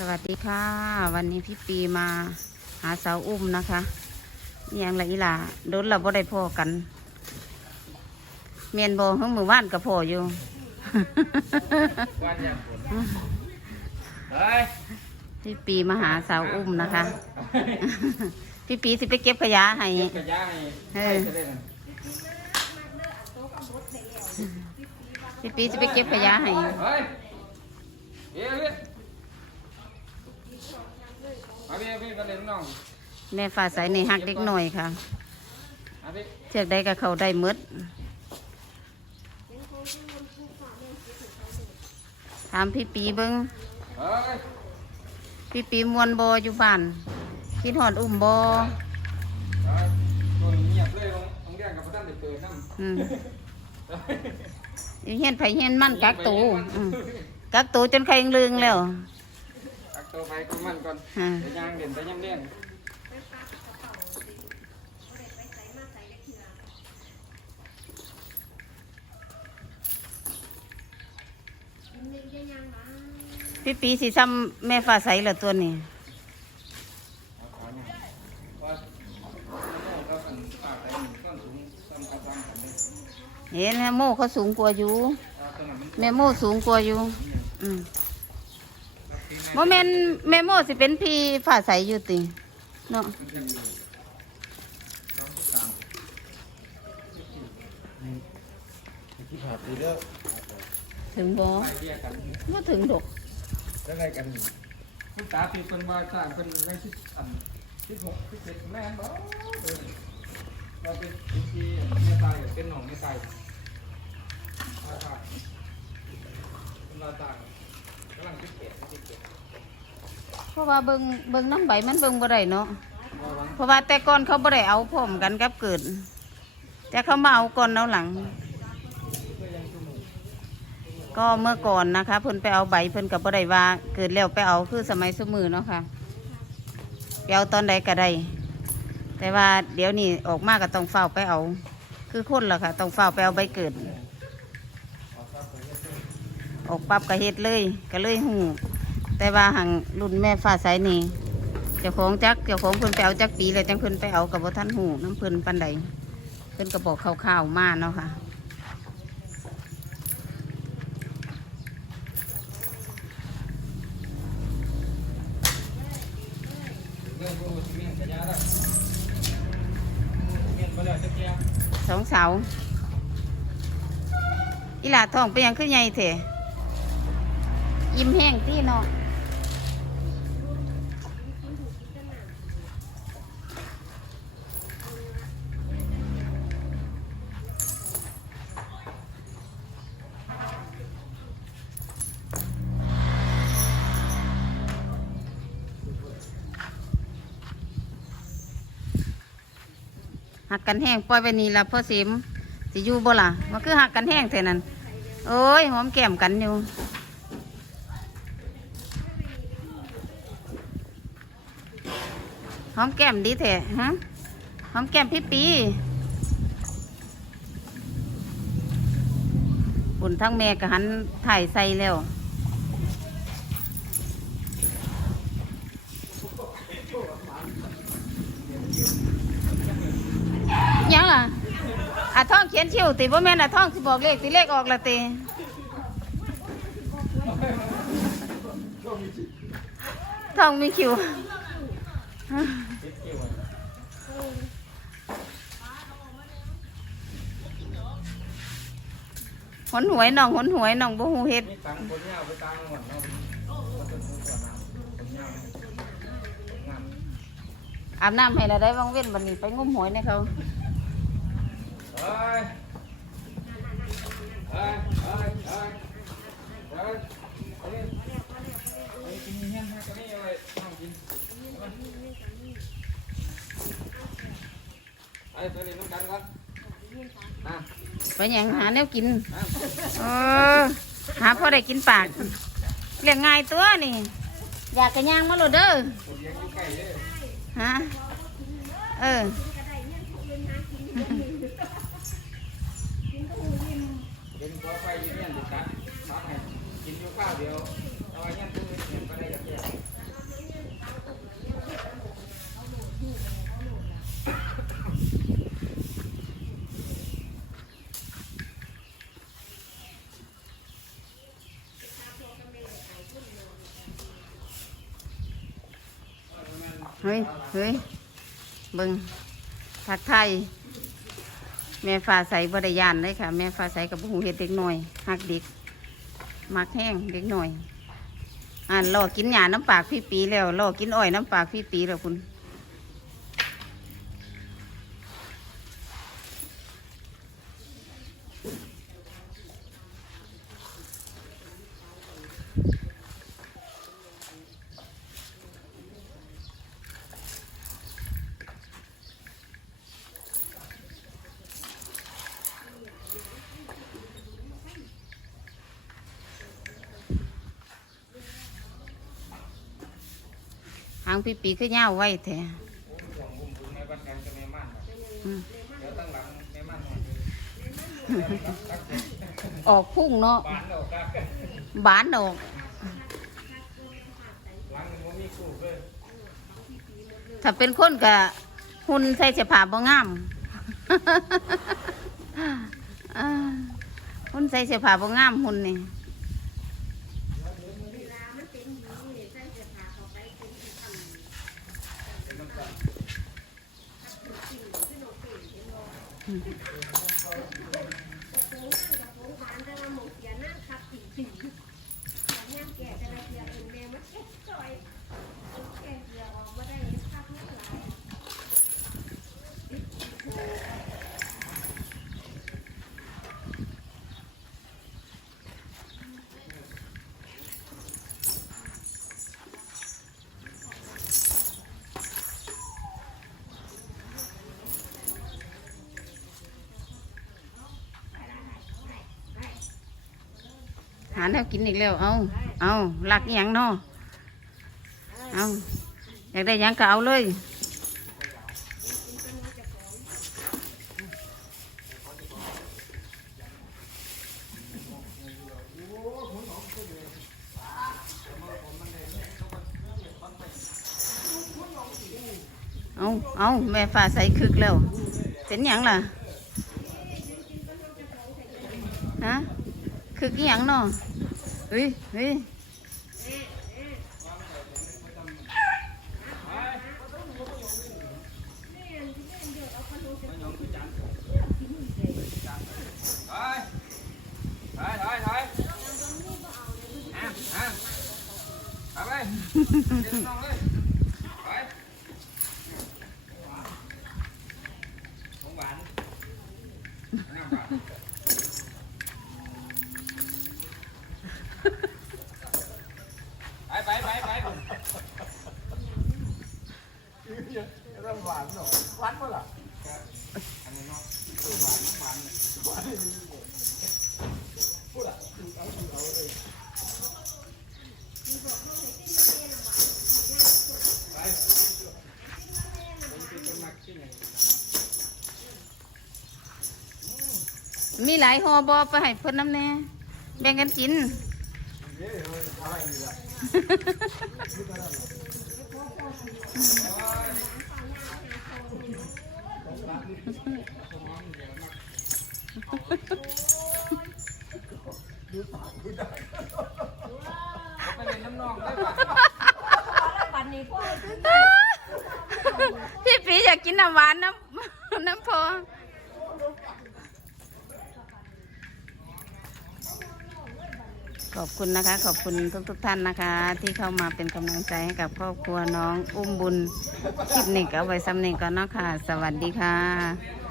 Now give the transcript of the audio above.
สวัสดีค่ะ วันนี้พี่ปีมาหาสาวอุ้มนะคะอหยังละอีหล่าโดนเราบ่ได้พ่อกัน เมียนบอเพิ่งมือว่านกับพ่ออยู่ พี่ปีมาหาสาวอุ้มนะคะ พี่ปีสิไปเก็บขยะให้เก็บกระยาให้เออพี่ปีสิไปเก็บขยะให้ เฮ้ยเฮ้ยเฮ้ยมาพี่พี่มาเล่นน้องแม่ฝ่าใสในหักเด็กหน่อยค่ะมาพี่เชือกได้กับเขาได้หมืดถามพี่ปีเบิ้งเฮ้ยพี่ปีมวนบออยู่บ้านคิดหอดอุ้มบอเฮ้ยตัวนี้เงียบเลยโรงโรงเรียนกับพระท่านเด็กเปิดน้ำอืมอยู่เฮียนไผเฮียนมั่นกักตูอืมกักตูจนใครลืงแล้ว ตักตัวไปก็มันก่อนอ่า ไปย่างเด่นไปย่ำเลี้ยงพี่ปีสิซ้ำแม่ฟ้าใสเหรอตัวนี้ เอาขาเนี่ยว่าเราอันปากไอ้ต้นสูงต้นกระซังกันเลยเห็นแม่โม่เขาสูงกว่าอยู่เอาต้นนั้นมันแม่โม่สูงกว่าอยู่ อืม โมเมนแม่โม่สิเป็นพี่ฟ้าใสอยู่ติเนาะที่ผ่านปีแล้วถึงบ่ไปเรียกกันบ่ถึงดอกแล้วไงกันคุณตาพี่เป็นว่าสร้างเป็นในที่อันที่หกที่เจ็ดแม่นบ่เออเราเป็นเป็นที่ไม่ตายเป็นหนองไม่ตายอาตายเป็นเราตายกำลังที่เจ็ดที่เจ็ดเพ ราะว่าเบิงเบิงน้ำใบมันเบิ่งบ่ได้เนาะเพราะว่าแต่ก่อนเขาบ่ได้เอาพร้อมกันกับเกิด แต่เขามาเอาก่อนเอาหลัง ก็เมื่อก่อนนะคะ เพิ่นไปเอาใบเพิ่นกับบ่ได้ว่าเกิดแล้วไปเอาคือสมัยสมือเนาะค่ะไปเอาตอนใดก็ได้แต่ว่าเดี๋ยวนี้ออกมาก็ต้องเฝ้าไปเอา คือคนละค่ะ ต้องเฝ้าไปเอาใบเกิด ออกปั๊บก็เฮ็ดเลย ก็เลยหู แต่ว่าหังรุ่นแม่ฟ้าใสนี่เจ้าของจักเจ้าของเพิ่นไปเอาจักปีแล้วจังเพิ่นไปเอากับบ่ทันหูน้ำเพิ่นปันใดเพิ่นก็บอกคร่าวๆมาเนาะค่ะเรื่องพวมันเนกระยาได้เมียนบ่แล้วจะแก่สองเสาอีหลาทองเป็นยังขึ้นใหญ่เถอะยิ้มแห้งตีเนาะ หักกันแห้งปล่อยไปนี่ละพ่อสิมสิอยู่บ่ล่ะมันคือหักกันแห้งเท่านั้นโอ้ยหอมแก้มกันอยู่หอมแก้มดีแท้ฮะหอมแก้มพี่ปีบุญทั้งแม่กับหันถ่ายใส่แล้วยังล่ะ อะท่องเขียนชิวติบ่แม่นอะท่องสิบอกเลขติเลขออกละติท่องมีคิวติดเกี่ยวหนหวยน้องหนหวยน้องบ่ฮู้เฮ็ดมีตังค์คนเหมดอ่าน้ำคนเงาคนงามอาบน้ำให้ล้วได้วังเว้นบัดนี้ไปงมหวยในเขา ไรน้ำกินไอ้ตัวนี้น้ำกันก่อนอะไปหยังหาแนวกินอะเออหาพอได้กินปากเลี้ยงง่ายตัวนี่ อยากกระย่างมาโลดเด้อผมยังอยู่ใกล้เลยฮะเออ ก็ไปเรียนดูกันทำให้กินอยู่ข้าวเดียวเอาไว้ยังพูดยังก็ได้ยังแย่เฮ้ยเฮ้ยบึงผัดไทย แม่ฟ้าใสบริยานเลยค่ะ แม่ฟ้าใสกับหูเห็ดเด็กหน่อยหักเด็กมักแห้งเด็กหน่อยอ่านรอกินหยาน้ำปากพี่ปีแล้วรอกินอ้อยน้ำปากพี่ปีแล้วคุณ อังพี่ปีก็เน่าไว้แท้ออกพุ่งเนาะบานออกถ้าเป็นคนกะหุ่นใส่เสื้อผ้าบ่งามหุ่นใส่เสื้อผ้าบ่งามหุ่นนี่ แนวกินอีกแล้ว เอาเอาหลักอหย่างเนาะเอาอยากได้หยังก็เอาเลยเอาเอาแม่ฟ้าใสคึกแล้ว เป็นหยังล่ะฮะคือกี่ยังเนาะ เฮ้ยเฮ้ย ถ่ายถ่ายถ่ายถ่ายอ่ะอ่ะเอาไปเดี๋ยวน้องเลยไป ไปไปไปไปแล้วหวานเนาะหวานเมื่อไหร่อันนี้เนาะหวานหวานมีหลายหอบอไปให้เพิ่นน้ำแน่แบ่งกันกิน พี่ปีอยากกินน้ำหวานน้ำ น้ำพอ ขอบคุณนะคะ ขอบคุณทุกทุกท่านนะคะ ที่เข้ามาเป็นกำลังใจให้กับครอบครัวน้องอุ้มบุญคลิปนี้ก็เอาไว้ซ้ำนี้ก่อนเนาะค่ะ สวัสดีค่ะ